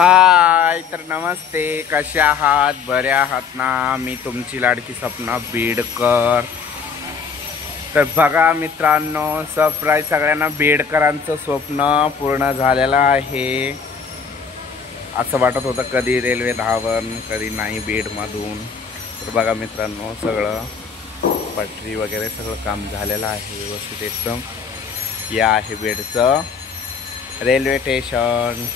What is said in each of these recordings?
हाय तर नमस्ते, कशा आहात? बरे आहात ना? मी तुमची लाडकी सपना बेडकर। तर बघा मित्रांनो, सरप्राईज सगळ्यांना बेडकरांचं स्वप्न पूर्ण झालेलं आहे। असं वाटत होतं कधी रेल्वे धावन कधी नाही बेडमधून। तर बघा मित्रांनो, सगळं पटरी वगैरे सगळं काम झालेलं आहे व्यवस्थित एकदम। या आहे बेडचं रेल्वे स्टेशन।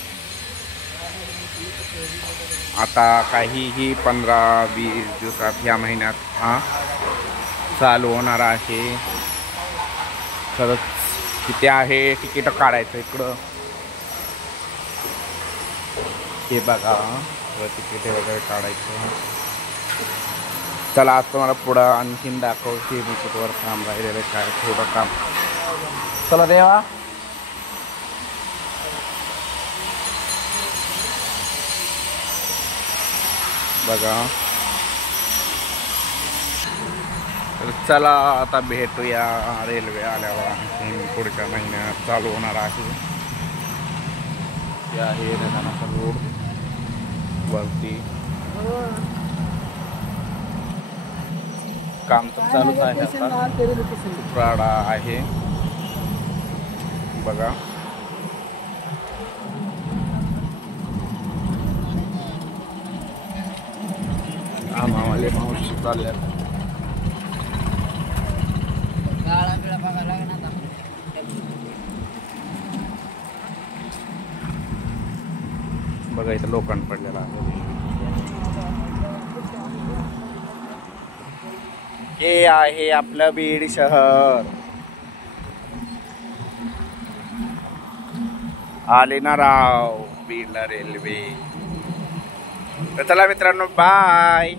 आता काहीही 15-20 दिवसात या महिन्यात हा चालू होणार आहे। खरंच किती आहे तिकीट काढायचं इकडं, हे बघा तिकीट वगैरे काढायचं। चला आज तुम्हाला पुढं आणखीन दाखवते मी कुठवर काम राहिलेलं काय थोडं काम। चला देवा बघा। तर चला आता भेटूया रेल्वे आल्यावर, आणखीन पुढच्या महिन्यात चालू होणार आहे। हे आहे रेल्वेचा रोड वरती काम तर चालूच आहे। आता सुप्राडा आहे बघा। आम्हाला मावशी चालल्या बघा, इथं लोकांना पडलेला आहे। हे आहे आपलं बीड शहर। आले ना राव बीडला रेल्वे। तर चला मित्रांनो, बाय।